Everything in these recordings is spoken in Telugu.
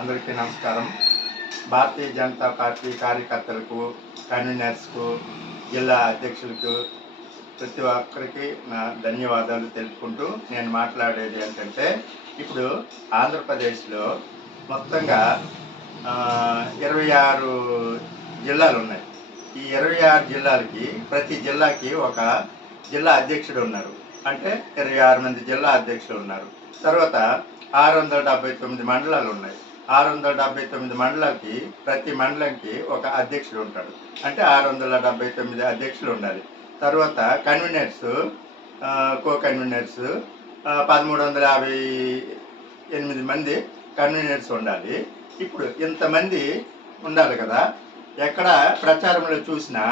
అందరికీ నమస్కారం. భారతీయ జనతా పార్టీ కార్యకర్తలకు కన్వీనర్స్కు జిల్లా అధ్యక్షులకు ప్రతి ఒక్కరికి నా ధన్యవాదాలు తెలుపుకుంటూ నేను మాట్లాడేది ఏంటంటే ఇప్పుడు ఆంధ్రప్రదేశ్లో మొత్తంగా ఇరవై ఆరు జిల్లాలు ఉన్నాయి. ఈ ఇరవై ఆరు జిల్లాలకి ప్రతి జిల్లాకి ఒక జిల్లా అధ్యక్షుడు ఉన్నారు. అంటే ఇరవై ఆరు మంది జిల్లా అధ్యక్షులు ఉన్నారు. తర్వాత ఆరు వందల డెబ్బై తొమ్మిది మండలాలు ఉన్నాయి. ఆరు వందల డెబ్బై తొమ్మిది మండలంకి ప్రతి మండలంకి ఒక అధ్యక్షుడు ఉంటాడు. అంటే ఆరు వందల డెబ్బై తొమ్మిది అధ్యక్షులు ఉండాలి. తర్వాత కన్వీనర్స్ కో కన్వీనర్స్ పదమూడు వందల యాభై ఎనిమిది మంది కన్వీనర్స్ ఉండాలి. ఇప్పుడు ఇంతమంది ఉండాలి కదా. ఎక్కడ ప్రచారంలో చూసినా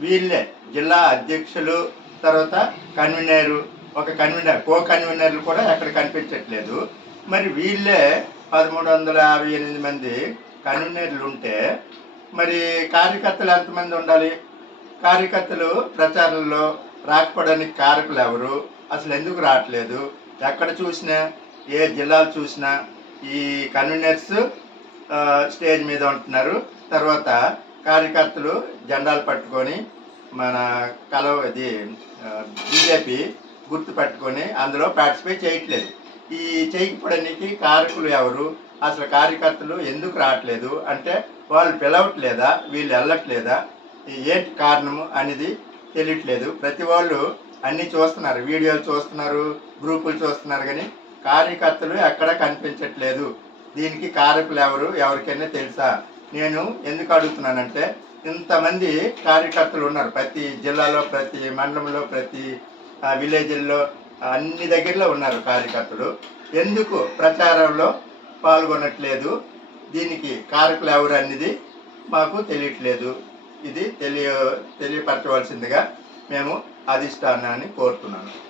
వీళ్ళే జిల్లా అధ్యక్షులు తర్వాత కన్వీనరు ఒక కన్వీనర్ కో కన్వీనర్లు కూడా ఎక్కడ కనిపించట్లేదు. మరి వీళ్ళే పదమూడు వందల యాభై ఎనిమిది మంది కన్వీనర్లు ఉంటే మరి కార్యకర్తలు ఎంతమంది ఉండాలి? కార్యకర్తలు ప్రచారంలో రాకపోవడానికి కారకులు ఎవరు? అసలు ఎందుకు రావట్లేదు? ఎక్కడ చూసినా ఏ జిల్లాలు చూసినా ఈ కన్వీనర్స్ స్టేజ్ మీద ఉంటున్నారు. తర్వాత కార్యకర్తలు జెండాలు పట్టుకొని మన కలవ ఇది బీజేపీ గుర్తు పట్టుకొని అందులో పార్టిసిపేట్ చేయట్లేదు. ఈ చేయకపోవడానికి కారకులు ఎవరు? అసలు కార్యకర్తలు ఎందుకు రావట్లేదు? అంటే వాళ్ళు పిలవట్లేదా? వీళ్ళు వెళ్ళట్లేదా? ఏంటి కారణము అనేది తెలియట్లేదు. ప్రతి వాళ్ళు అన్నీ చూస్తున్నారు. వీడియోలు చూస్తున్నారు గ్రూపులు చూస్తున్నారు కానీ కార్యకర్తలు ఎక్కడ కనిపించట్లేదు. దీనికి కారకులు ఎవరు? ఎవరికైనా తెలుసా? నేను ఎందుకు అడుగుతున్నానంటే ఇంతమంది కార్యకర్తలు ఉన్నారు. ప్రతి జిల్లాలో ప్రతి మండలంలో ప్రతి విలేజ్ల్లో అన్ని దగ్గరలో ఉన్నారు కార్యకర్తలు. ఎందుకు ప్రచారంలో పాల్గొనట్లేదు? దీనికి కారకులు ఎవరు అనేది మాకు తెలియట్లేదు. ఇది తెలియ తెలియపరచవలసిందిగా మేము అధిష్టానాన్ని కోరుతున్నాను.